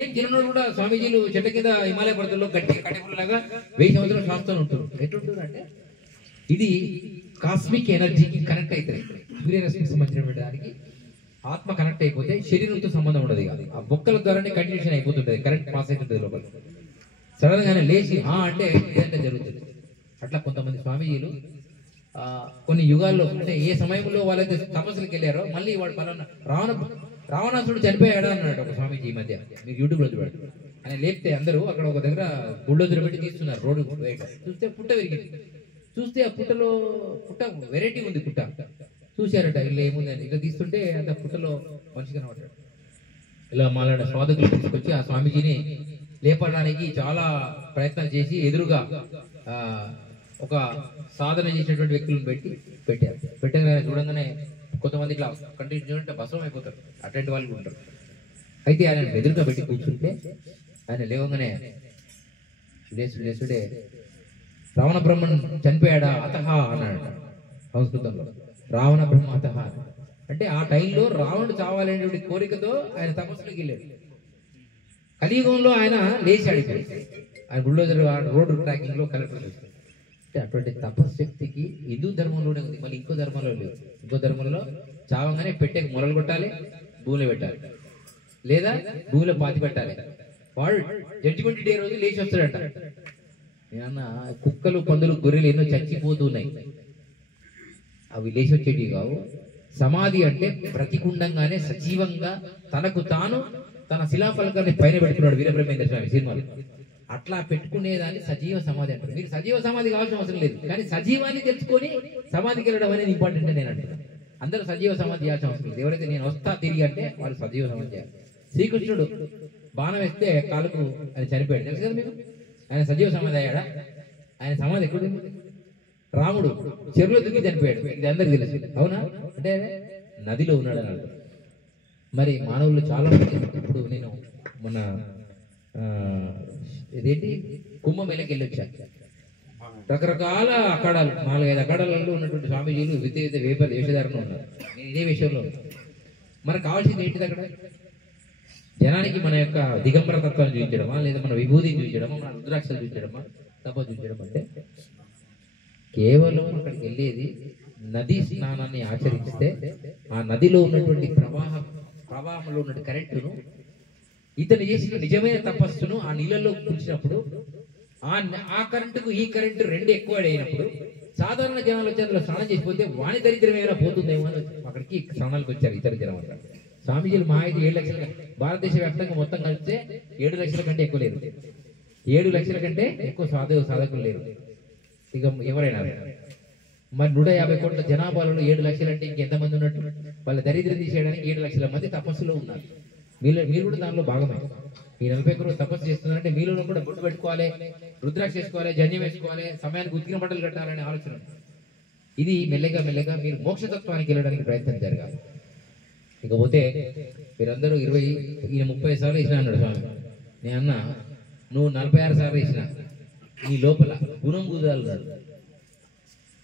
తిరునూరు కూడా స్వామీజీలు చెట్ల కింద హిమాలయ పర్వతంలో గట్టి కట్టెపుల్లలాగా 1000 సంవత్సరాలు శాస్త్రం ఉంటారు. ఎట్లుంటుంది అంటే ఇది కాస్మిక్ ఎనర్జీకి కనెక్ట్ అవుతుంది. సూర్యరశ్మికి సంబంధించినటువంటి దానికి ఆత్మ కనెక్ట్ అయిపోతే శరీరంతో సంబంధం ఉండదు. ఆ బొక్కల ద్వారానే కంటిన్యూషన్ అయిపోతుంటది, కరెంట్ పాస్ అయిపోతుంది లోపల. సడన్ గానే లేచి అంటే ఇదంతా జరుగుతుంది. అట్లా కొంతమంది స్వామీజీలు కొన్ని యుగాల్లో అంటే ఏ సమయంలో వాళ్ళైతే తపస్సులకు వెళ్ళారో మళ్ళీ వాడు పలానా రావణాసుడు చనిపోయాడా అన్నాడు ఒక స్వామీజీ. ఈ మధ్య మీరు యూట్యూబ్ లో చూడండి. ఆయన లేపితే అందరూ అక్కడ ఒక దగ్గర బుల్డోజర్ పెట్టి తీస్తున్నారు రోడ్డు బయట. చూస్తే పుట్ట విరిగింది. చూస్తే ఆ పుట్ట వెరైటీ ఉంది. పుట్ట చూశారట, ఇలా ఏముందని ఇలా తీస్తుంటే అంత పుట్టలో మనిషి కనబడ్డాడు. ఇలా మాలాడ సాధకులు తీసుకొచ్చి ఆ స్వామీజీని లేపడానికి చాలా ప్రయత్నాలు చేసి ఎదురుగా ఒక సాధన చేసినటువంటి వ్యక్తులను పెట్టారు. పెట్టగానే చూడంగానే కొంతమంది ఇట్లా కంటిన్యూ చూడంటే భస్వం అయిపోతారు. అటువంటి వాళ్ళు ఉంటారు. అయితే ఆయన ఎదురుగా పెట్టి కూర్చుంటే ఆయన లేవగానే లేసుడే రావణ బ్రహ్మన్ చనిపోయాడా అతహ అన్నాడు సంస్కృతంలో. రావణ బ్రహ్మ అతహ అంటే ఆ టైంలో రావణుడు చావాలనేటువంటి కోరికతో ఆయన తపస్సులోకి వెళ్ళాడు. కలియుగంలో ఆయన లేచాడు. ఆయన బుల్డోజర్ రోడ్డు ట్రాకింగ్ లో కలెక్టర్ చేస్తాడు. అటువంటి తపశక్తికి హిందూ ధర్మంలోనే ఉంది, మళ్ళీ ఇంకో ధర్మంలో లేదు. ఇంకో ధర్మంలో చావంగానే పెట్టేకి మొరలు కొట్టాలి, భూమిలో పెట్టాలి, లేదా భూమిలో పాతి పెట్టాలి. వాడు జడ్జిమెంట్ డే రోజు లేచి వస్తాడట. నేనన్న కుక్కలు పందులు గొర్రెలు ఎన్నో చచ్చిపోతున్నాయి, అవి లేచి వచ్చేటివి కావు. సమాధి అంటే బ్రతికుండంగానే సజీవంగా తనకు తాను తన శిలాఫలకాన్ని పైన పెట్టుకున్నాడు వీరబ్రహ్మేంద్ర స్వామి సినిమాలు. అట్లా పెట్టుకునేదాన్ని సజీవ సమాధి అంటారు. మీరు సజీవ సమాధి కావాల్సిన అవసరం లేదు, కానీ సజీవాన్ని తెచ్చుకొని సమాధికి వెళ్ళడం అనేది ఇంపార్టెంట్ నేను అంటున్నాను. అందరూ సజీవ సమాధి చేయాల్సిన అవసరం లేదు. ఎవరైతే నేను వస్తా తిరిగి అంటే వాళ్ళు సజీవ సమాధి చేయాలి. శ్రీకృష్ణుడు బాణం వేస్తే కాలుకు ఆయన చనిపోయాడు, తెలుసు కదా మీకు. ఆయన సజీవ సమాధి అయ్యాడా? ఆయన సమాధి ఎక్కడుంది? రాముడు చెరువులో దిగి చనిపోయాడు, ఇది అందరికి తెలుసు. అవునా? అంటే నదిలో ఉన్నాడు అని అంటారు. మరి మానవులు చాలా మంది. ఇప్పుడు నేను మొన్న ఇదేంటి కుంభమేళకి వెళ్ళొచ్చా. రకరకాల అఖాడాలు 4-5 అఖాడాలలో ఉన్నటువంటి స్వామీజీలు వివిధ వేషధారణలో ఉన్నారు. నేను ఇదే విషయంలో మనకు కావాల్సింది ఏంటిది? అక్కడ జనానికి మన యొక్క దిగంబర తత్వాన్ని చూపించడమా, లేదా మన విభూతిని చూపించడమా, మన రుద్రాక్షలు చూపించడమా, తప్ప చూపించడం అంటే కేవలం అక్కడికి వెళ్ళేది నదీ స్నానాన్ని ఆచరిస్తే ఆ నదిలో ఉన్నటువంటి ప్రవాహంలో ఉన్న కరెంటును, ఇతను చేసిన నిజమైన తపస్సును ఆ నీళ్ళలో కూర్చున్నప్పుడు ఆ కరెంటుకు ఈ కరెంటు రెండు ఎక్కువ అయినప్పుడు సాధారణ జనాలు వచ్చి అందులో స్నానం చేసిపోతే వాణి దరిద్రం ఏమైనా పోతుందేమో అని అక్కడికి స్నానాలకు వచ్చారు ఇతర జనం అంటారు. స్వామీజీలు మా 7 లక్షల భారతదేశ వ్యాప్తంగా మొత్తం కలిస్తే 7 లక్షల కంటే ఎక్కువ లేరు. 7 లక్షల కంటే ఎక్కువ సాధకులు లేరు. ఇక ఎవరైనా మరి 150 కోట్ల జనాభాలో 7 లక్షలు అంటే ఇంకెంతమంది ఉన్నట్టు? వాళ్ళ దరిద్రం తీసేయడానికి 7 లక్షల మంది తపస్సులో ఉన్నారు. మీరు కూడా దానిలో భాగమే. ఈ 41 రోజులు తపస్సు చేస్తున్నారంటే మీలో కూడా బొట్టు పెట్టుకోవాలి, రుద్రాక్ష వేసుకోవాలి, జన్యం వేసుకోవాలి, సమయానికి ఉతికిన బట్టలు కట్టాలనే ఆలోచన. ఇది మెల్లగా మీరు మోక్షతత్వానికి వెళ్ళడానికి ప్రయత్నం జరగాలి. ఇకపోతే మీరందరూ 30 సార్లు ఇచ్చిన అన్నాడు స్వామి. నేను అన్నా నువ్వు 46 సార్లు ఇచ్చిన, నీ లోపల గుణం కుదరాలన్నాడు.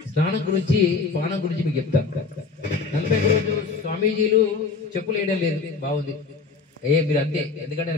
స్నానం గురించి పానం గురించి మీకు చెప్తాను. 41 రోజు స్వామీజీలు చెప్పులు వేయడం లేదు, బాగుంది. మీరు అంతే. ఎందుకంటే